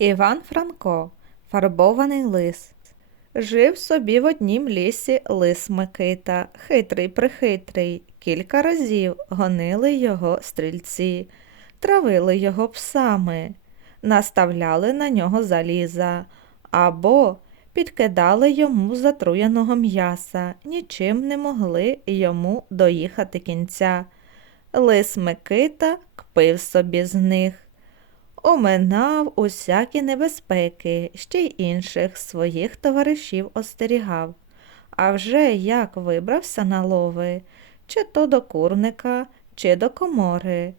Іван Франко, фарбований лис. Жив собі в однім лісі лис Микита, хитрий прихитрий. Кілька разів гонили його стрільці, травили його псами, наставляли на нього заліза або підкидали йому затруєного м'яса, нічим не могли йому доїхати кінця. Лис Микита кпив собі з них. Оминав усякі небезпеки, ще й інших своїх товаришів остерігав. А вже як вибрався на лови, чи то до курника, чи до комори,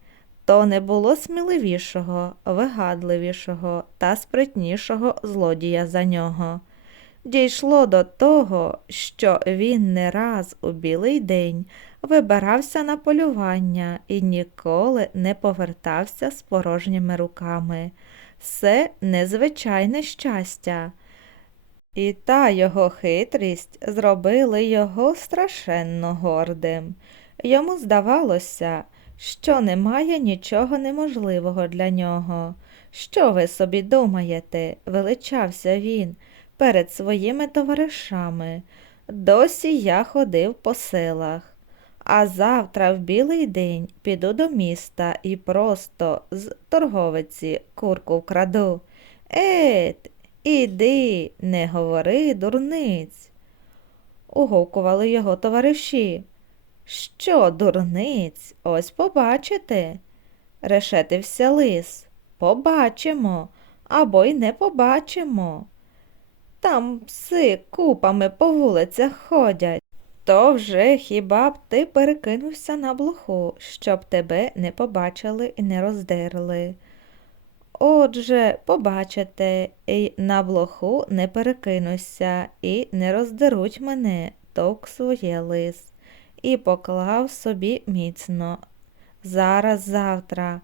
то не було сміливішого, вигадливішого та спритнішого злодія за нього. Дійшло до того, що він не раз у білий день вибирався на полювання і ніколи не повертався з порожніми руками. Це незвичайне щастя. І та його хитрість зробили його страшенно гордим. Йому здавалося, що немає нічого неможливого для нього. Що ви собі думаєте? величався він перед своїми товаришами. Досі я ходив по селах. А завтра в білий день піду до міста і просто з торговиці курку вкраду. Ет, іди, не говори, дурниць. Уговкували його товариші. Що, дурниць, ось побачите. Решетився лис. Побачимо, або й не побачимо. Там пси купами по вулицях ходять. То вже хіба б ти перекинувся на блоху, щоб тебе не побачили і не роздерли. Отже, побачите, і на блоху не перекинуся, і не роздеруть мене, товк своє лис, і поклав собі міцно. Зараз завтра,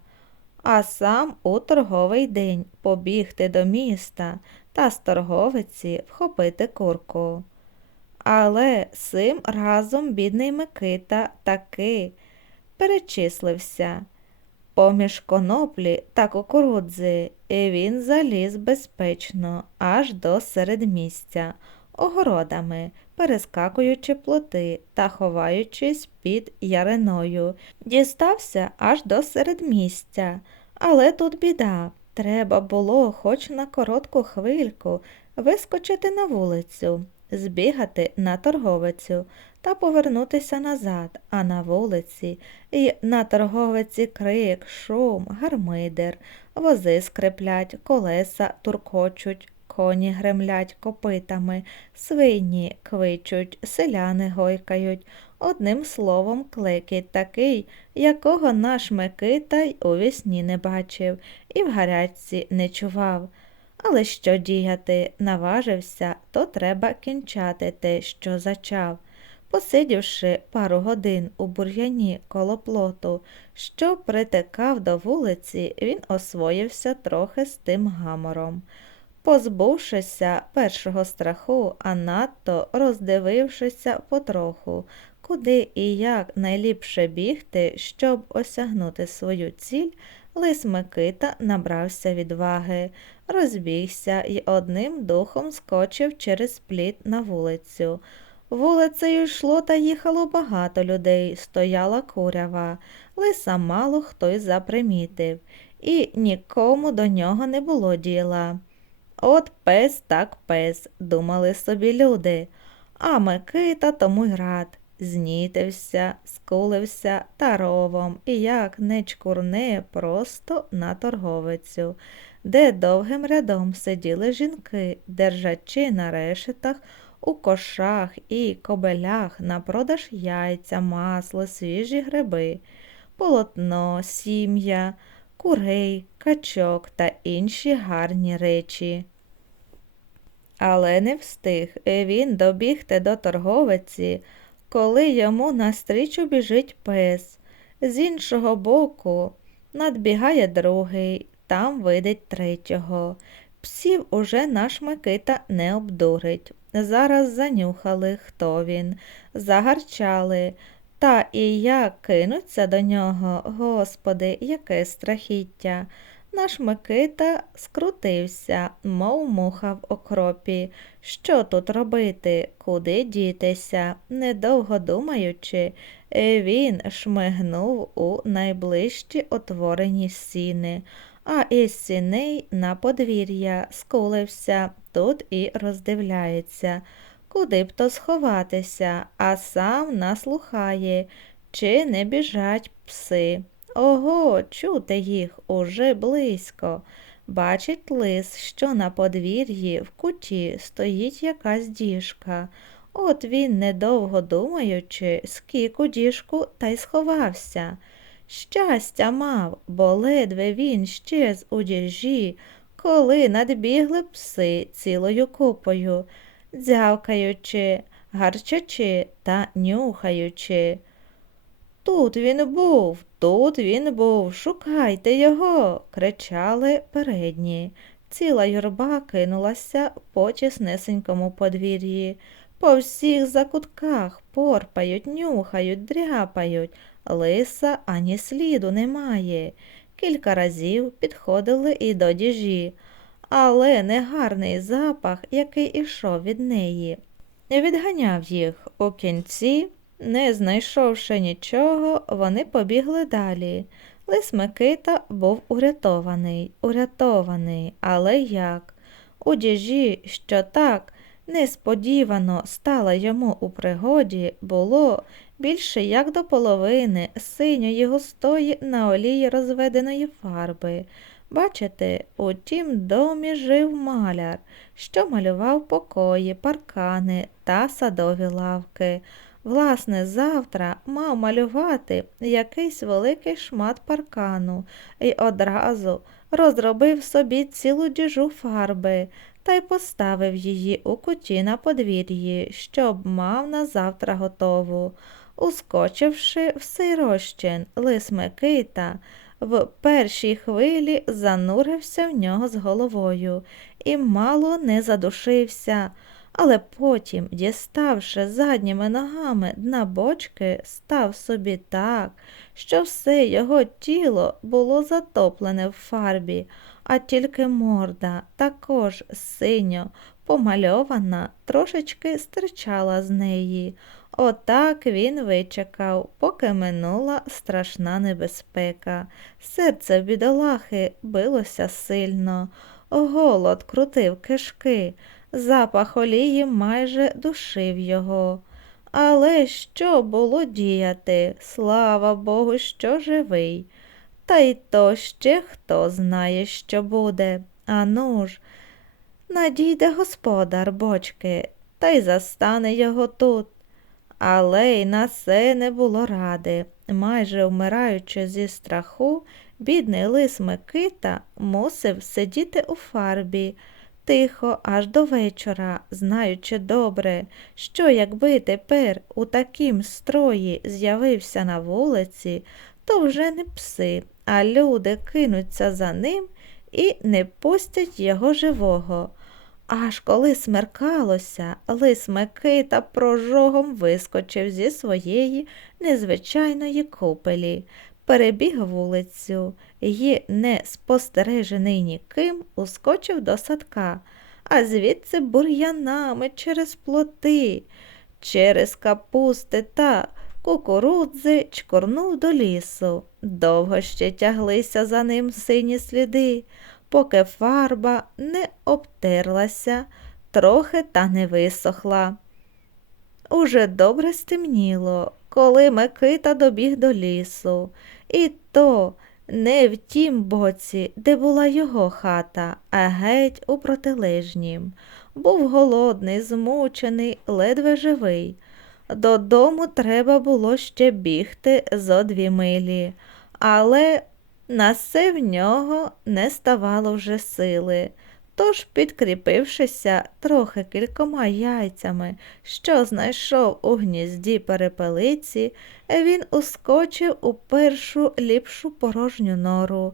а сам у торговий день побігти до міста та з торговиці вхопити курку. Але сим разом бідний Микита таки перечислився. Поміж коноплі та кукурудзи і він заліз безпечно аж до середмістя, огородами, перескакуючи плоти та ховаючись під яриною. Дістався аж до середмістя, але тут біда. Треба було хоч на коротку хвильку вискочити на вулицю збігати на торговицю та повернутися назад, а на вулиці і на торговиці крик, шум, гармидер, вози скриплять, колеса туркочуть, коні гремлять копитами, свині квичуть, селяни гойкають. Одним словом, клекіт такий, якого наш Микита й у вісні не бачив і в гарячці не чував. Але що діяти, наважився, то треба кінчати те, що зачав. Посидівши пару годин у бур'яні коло плоту, що притикав до вулиці, він освоївся трохи з тим гамором. Позбувшися першого страху, а надто роздивившися потроху, куди і як найліпше бігти, щоб осягнути свою ціль, Лис Микита набрався відваги, розбігся і одним духом скочив через пліт на вулицю. Вулицею йшло та їхало багато людей, стояла курява, лиса мало хто й запримітив, і нікому до нього не було діла. От пес так пес, думали собі люди, а Микита тому й рад знітився, скулився та ровом і як не чкурне просто на торговицю, де довгим рядом сиділи жінки, держачи на решетах у кошах і кобелях на продаж яйця, масло, свіжі гриби, полотно, сім'я, курей, качок та інші гарні речі. Але не встиг він добігти до торговиці, коли йому настрічу біжить пес. З іншого боку надбігає другий, там видить третього. Псів уже наш Микита не обдурить. Зараз занюхали, хто він, загарчали. Та і як кинуться до нього, господи, яке страхіття. Наш Микита скрутився, мов муха в окропі. Що тут робити, куди дітися? Недовго думаючи, він шмигнув у найближчі отворені сіни, а із сіней на подвір'я скулився, тут і роздивляється, куди б то сховатися, а сам наслухає, чи не біжать пси. Ого, чути їх уже близько. Бачить лис, що на подвір'ї в куті стоїть якась діжка. От він, недовго думаючи, скік у діжку та й сховався. Щастя мав, бо ледве він щез у діжі, коли надбігли пси цілою купою, дзявкаючи, гарчачи та нюхаючи. Тут він був, тут він був, шукайте його, кричали передні. Ціла юрба кинулася по чеснесенькому подвір'ї. По всіх закутках порпають, нюхають, дряпають. Лиса ані сліду немає. Кілька разів підходили і до діжі, але негарний запах, який ішов від неї, не відганяв їх у кінці. Не знайшовши нічого, вони побігли далі. Лис Микита був урятований, урятований, але як? У діжі, що так несподівано стала йому у пригоді, було більше як до половини синьої густої на олії розведеної фарби. Бачите, у тім домі жив маляр, що малював покої, паркани та садові лавки. Власне, завтра мав малювати якийсь великий шмат паркану і одразу розробив собі цілу діжу фарби та й поставив її у куті на подвір'ї, щоб мав на завтра готову. Ускочивши в сей розчин, лис Микита в першій хвилі занурився в нього з головою і мало не задушився але потім, діставши задніми ногами дна бочки, став собі так, що все його тіло було затоплене в фарбі, а тільки морда, також синьо, помальована, трошечки стирчала з неї. Отак він вичекав, поки минула страшна небезпека. Серце бідолахи билося сильно, голод крутив кишки. Запах олії майже душив його. Але що було діяти? Слава Богу, що живий. Та й то ще хто знає, що буде. Ану ж, надійде господар бочки, та й застане його тут. Але й на це не було ради. Майже вмираючи зі страху, бідний лис Микита мусив сидіти у фарбі тихо аж до вечора, знаючи добре, що якби тепер у такім строї з'явився на вулиці, то вже не пси, а люди кинуться за ним і не пустять його живого. Аж коли смеркалося, лис Микита прожогом вискочив зі своєї незвичайної купелі, перебіг вулицю і, не спостережений ніким, ускочив до садка, а звідси бур'янами через плоти, через капусти та кукурудзи чкорнув до лісу. Довго ще тяглися за ним сині сліди, поки фарба не обтерлася, трохи та не висохла. Уже добре стемніло, коли Микита добіг до лісу, і то не в тім боці, де була його хата, а геть у протилежнім. Був голодний, змучений, ледве живий. Додому треба було ще бігти зо дві милі, але на все в нього не ставало вже сили. Тож, підкріпившися трохи кількома яйцями, що знайшов у гнізді перепелиці, він ускочив у першу ліпшу порожню нору,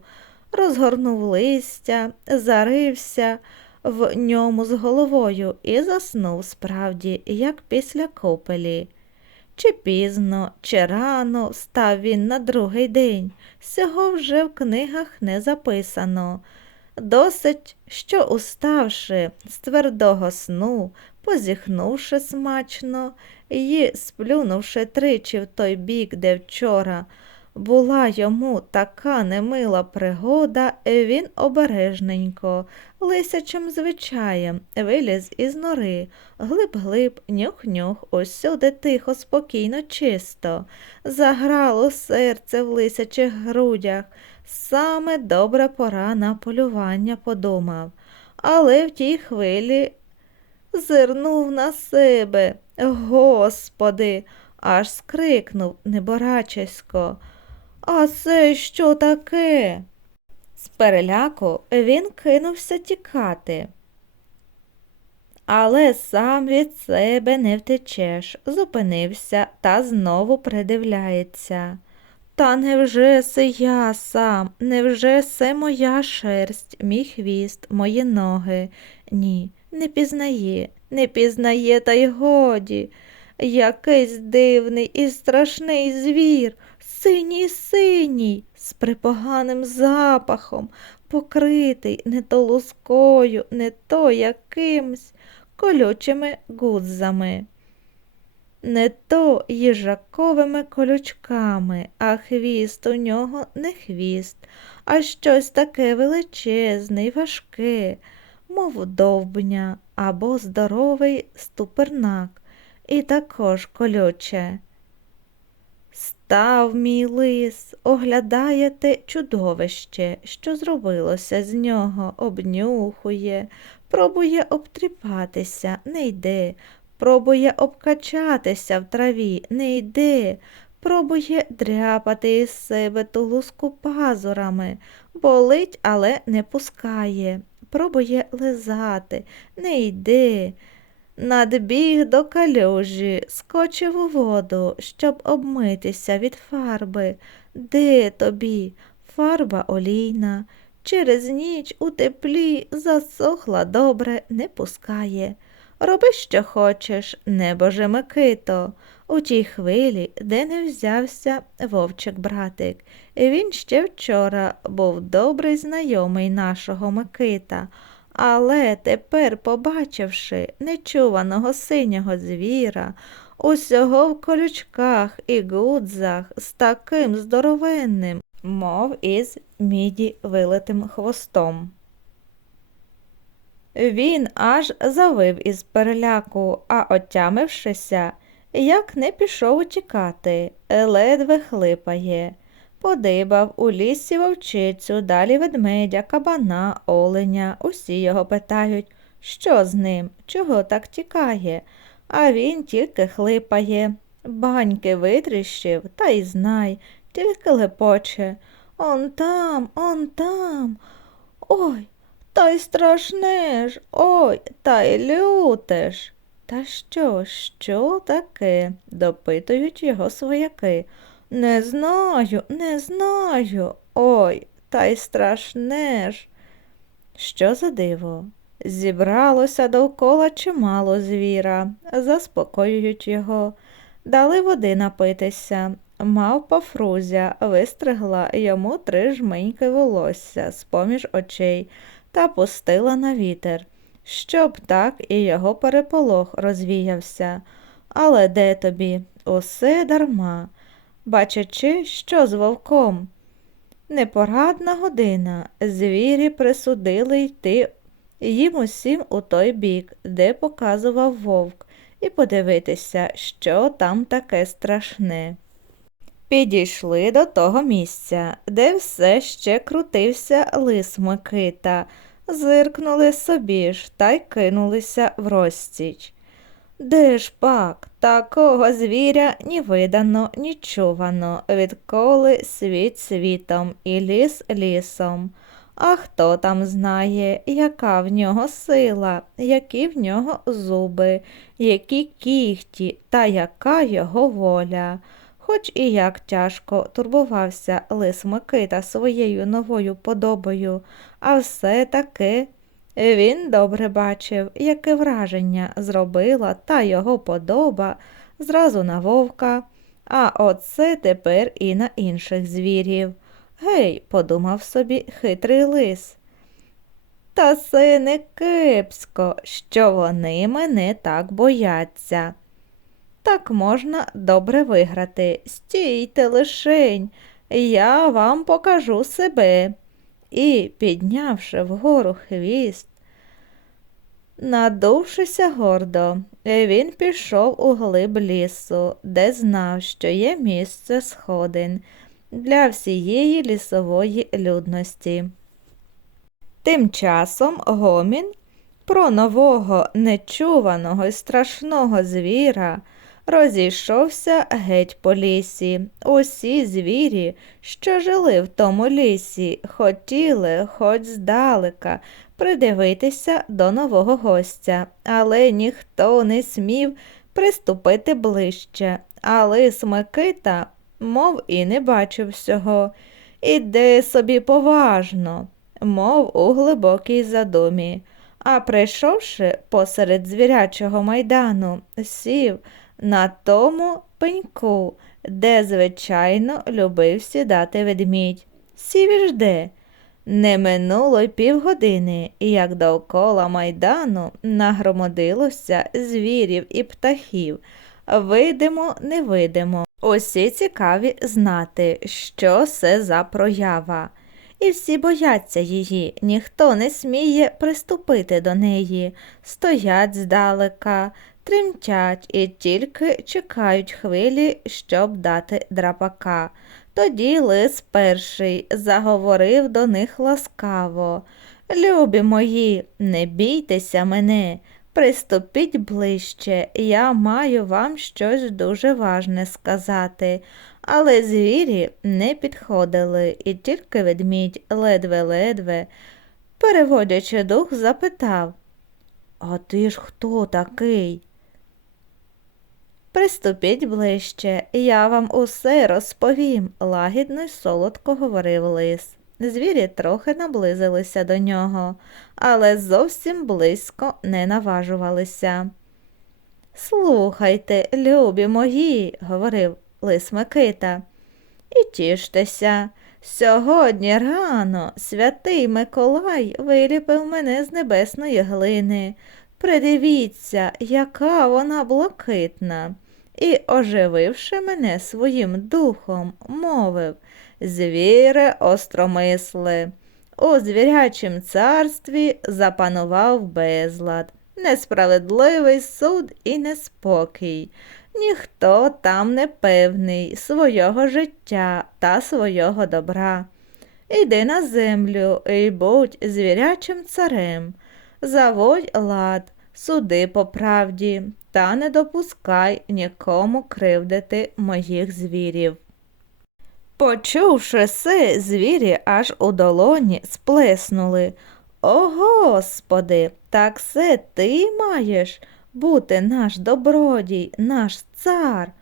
розгорнув листя, зарився в ньому з головою і заснув справді, як після копелі. Чи пізно, чи рано встав він на другий день, сього вже в книгах не записано. Досить, що уставши з твердого сну, позіхнувши смачно і сплюнувши тричі в той бік, де вчора була йому така немила пригода, він обережненько, лисячим звичаєм, виліз із нори, глиб-глиб, нюх-нюх, усюди тихо, спокійно, чисто, заграло серце в лисячих грудях. Саме добра пора на полювання подумав, але в тій хвилі зирнув на себе. Господи, аж скрикнув неборачесько. А це що таке? З переляку він кинувся тікати. Але сам від себе не втечеш, зупинився та знову придивляється. Та невже це я сам, невже це моя шерсть, мій хвіст, мої ноги? Ні, не пізнає, не пізнає, та й годі. Якийсь дивний і страшний звір, синій синій, з припоганим запахом, покритий не то лускою, не то якимсь колючими гудзами. Не то їжаковими колючками, а хвіст у нього не хвіст, а щось таке величезне й важке, мов довбня або здоровий ступернак, і також колюче. Став мій лис, оглядає те чудовище, що зробилося з нього, обнюхує, пробує обтріпатися, не йде, пробує обкачатися в траві, не йде, пробує дряпати із себе ту луску пазурами, болить, але не пускає, пробує лизати, не йде. Надбіг до калюжі, скочив у воду, щоб обмитися від фарби. Де тобі? Фарба олійна. Через ніч у теплі засохла добре, не пускає. Роби, що хочеш, небоже Микито. У тій хвилі, де не взявся вовчик братик. Він ще вчора був добрий знайомий нашого Микита. Але тепер, побачивши нечуваного синього звіра, усього в колючках і гудзах з таким здоровенним, мов із міді вилитим хвостом. Він аж завив із переляку, а отямившися, як не пішов утікати, ледве хлипає. Подибав у лісі вовчицю, далі ведмедя, кабана, оленя. Усі його питають, що з ним, чого так тікає, а він тільки хлипає. Баньки витріщив, та й знай, тільки лепоче. Он там, он там. Ой, та й страшне ж, ой, та й люте ж. Та що, що таке? допитують його свояки. Не знаю, не знаю. Ой, та й страшне ж. Що за диво? Зібралося довкола чимало звіра, заспокоюють його, дали води напитися. Мавпа Фрузя вистригла йому три жменьки волосся з поміж очей та пустила на вітер, щоб так і його переполох розвіявся. Але де тобі? Усе дарма бачачи, що з вовком. Непорадна година, звірі присудили йти їм усім у той бік, де показував вовк, і подивитися, що там таке страшне. Підійшли до того місця, де все ще крутився лис Микита, зиркнули собі ж та й кинулися в розтіч. Де ж пак такого звіря ні видано, ні чувано, відколи світ світом і ліс лісом. А хто там знає, яка в нього сила, які в нього зуби, які кіхті та яка його воля. Хоч і як тяжко турбувався лис Микита своєю новою подобою, а все таки він добре бачив, яке враження зробила та його подоба зразу на вовка, а оце тепер і на інших звірів. Гей, подумав собі хитрий лис. Та це не кепсько, що вони мене так бояться. Так можна добре виграти. Стійте лишень, я вам покажу себе. І, піднявши вгору хвіст, надувшися гордо, він пішов у глиб лісу, де знав, що є місце сходин для всієї лісової людності. Тим часом гомін про нового нечуваного і страшного звіра розійшовся геть по лісі. Усі звірі, що жили в тому лісі, хотіли, хоч здалека, придивитися до нового гостя, але ніхто не смів приступити ближче. А лис Микита, мов і не бачив всього. Іде собі поважно, мов у глибокій задумі. А прийшовши посеред звірячого майдану, сів на тому пеньку, де, звичайно, любив сідати ведмідь. Сів і. Не минуло й півгодини, як довкола майдану нагромодилося звірів і птахів. Видимо, невидимо. Усі цікаві знати, що це за проява. І всі бояться її, ніхто не сміє приступити до неї, стоять здалека, тремтять і тільки чекають хвилі, щоб дати драпака. Тоді лис перший заговорив до них ласкаво. Любі мої, не бійтеся мене, приступіть ближче, я маю вам щось дуже важне сказати. Але звірі не підходили, і тільки ведмідь ледве-ледве, переводячи дух, запитав А ти ж хто такий? Приступіть ближче, я вам усе розповім, лагідно й солодко говорив лис. Звірі трохи наблизилися до нього, але зовсім близько не наважувалися. Слухайте, любі мої, говорив лис Микита, і тіштеся. Сьогодні рано святий Миколай виліпив мене з небесної глини. Придивіться, яка вона блакитна і, ожививши мене своїм духом, мовив Звіре остромисли. У звірячім царстві запанував безлад, несправедливий суд і неспокій. Ніхто там не певний свого життя та свого добра. Іди на землю і будь звірячим царем, заводь лад, суди по правді, та не допускай нікому кривдити моїх звірів. Почувши се, звірі аж у долоні сплеснули. О Господи, так се ти маєш бути наш добродій, наш цар.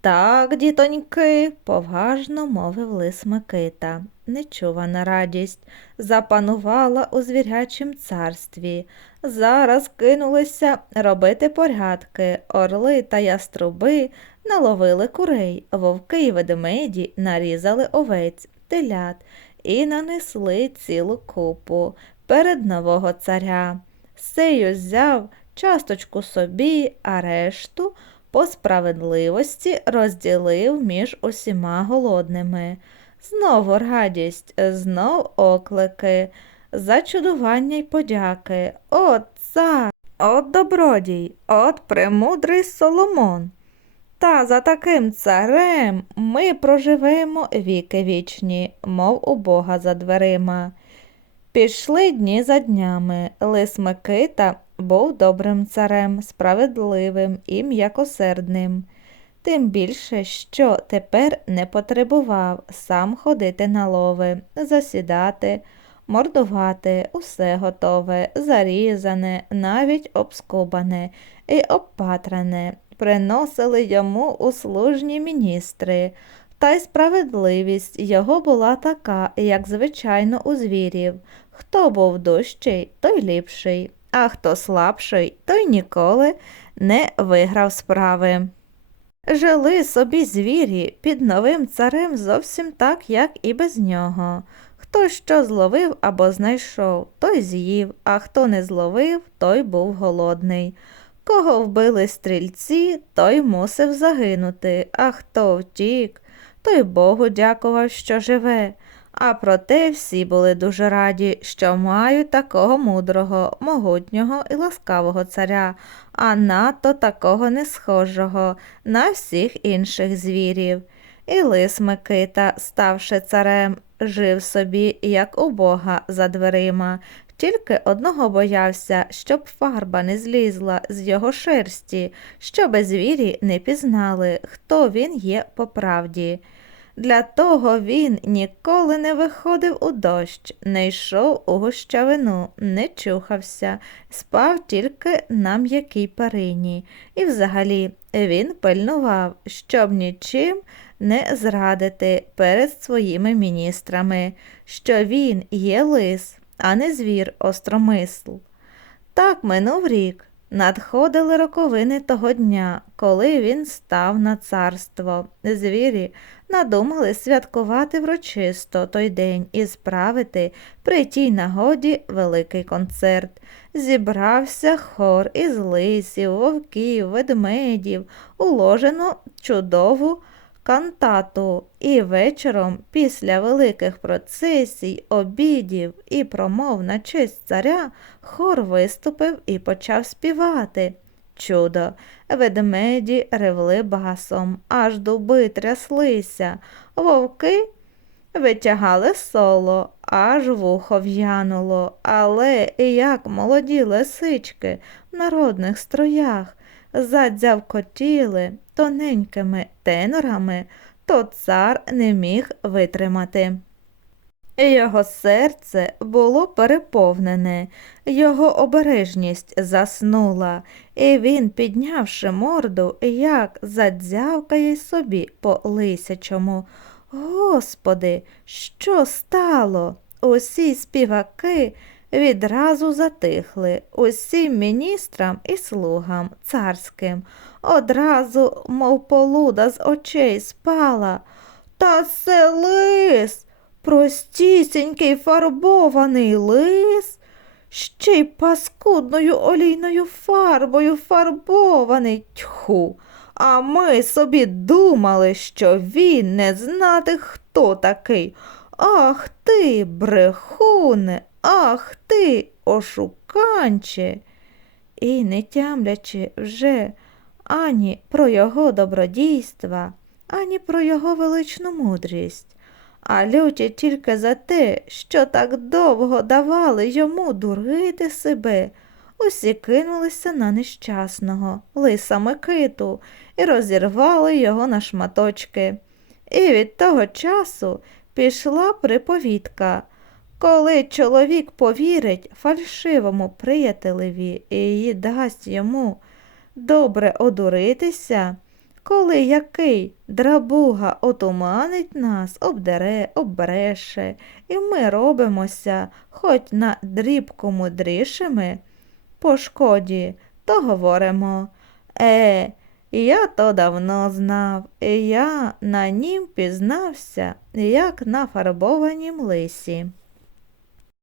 Так, дітоньки, поважно мовив лис Микита. Нечувана радість запанувала у звірячім царстві. Зараз кинулися робити порядки, орли та яструби наловили курей, вовки й ведмеді нарізали овець, телят і нанесли цілу купу перед нового царя. Сею взяв часточку собі, а решту по справедливості розділив між усіма голодними. Знову радість, знов оклики, зачудування й подяки. От цар, от добродій, от премудрий Соломон. Та за таким царем ми проживемо віки вічні, мов у Бога за дверима. Пішли дні за днями. Лис Микита був добрим царем, справедливим і м'якосердним. Тим більше, що тепер не потребував сам ходити на лови, засідати, мордувати, усе готове, зарізане, навіть обскубане і обпатране, приносили йому услужні міністри. Та й справедливість його була така, як звичайно у звірів. Хто був дужчий, той ліпший, а хто слабший, той ніколи не виграв справи. Жили собі звірі під новим царем зовсім так, як і без нього. Хто що зловив або знайшов, той з'їв, а хто не зловив, той був голодний. Кого вбили стрільці, той мусив загинути, а хто втік, той Богу дякував, що живе. А проте всі були дуже раді, що мають такого мудрого, могутнього і ласкавого царя, а надто такого несхожого на всіх інших звірів. І лис Микита, ставши царем, жив собі, як у Бога за дверима, тільки одного боявся, щоб фарба не злізла з його шерсті, щоби звірі не пізнали, хто він є по правді. Для того він ніколи не виходив у дощ, не йшов у гущавину, не чухався, спав тільки на м'якій перині. І взагалі він пильнував, щоб нічим не зрадити перед своїми міністрами, що він є лис, а не звір остромисл. Так минув рік. Надходили роковини того дня, коли він став на царство. Звірі надумали святкувати врочисто той день і справити при тій нагоді великий концерт. Зібрався хор із лисів, вовків, ведмедів, уложено чудову кантату, і вечором, після великих процесій, обідів і промов на честь царя, хор виступив і почав співати. Чудо, ведмеді ревли басом, аж дуби тряслися, вовки витягали соло, аж вухо в'януло, але як молоді лисички в народних строях. Задзявкотіли тоненькими тенорами, то цар не міг витримати. Його серце було переповнене, його обережність заснула, і він, піднявши морду, як задзявкає собі по лисячому. Господи, що стало? Усі співаки відразу затихли, усім міністрам і слугам царським. Одразу, мов полуда з очей спала. Та це простісінький фарбований лис, ще й паскудною олійною фарбою фарбований тьху. А ми собі думали, що він не знати, хто такий. Ах ти, брехуне, ах ти, ошуканче. І не тямлячи вже ані про його добродійства, ані про його величну мудрість, а люті тільки за те, що так довго давали йому дурити себе, усі кинулися на нещасного лиса Микиту і розірвали його на шматочки. І від того часу пішла приповідка. Коли чоловік повірить фальшивому приятелеві і дасть йому добре одуритися, коли який драбуга отуманить нас, обдере, оббреше, і ми робимося хоч на дрібку мудрішими, по шкоді, то говоримо Е, я то давно знав, і я на нім пізнався, як на фарбованім лисі.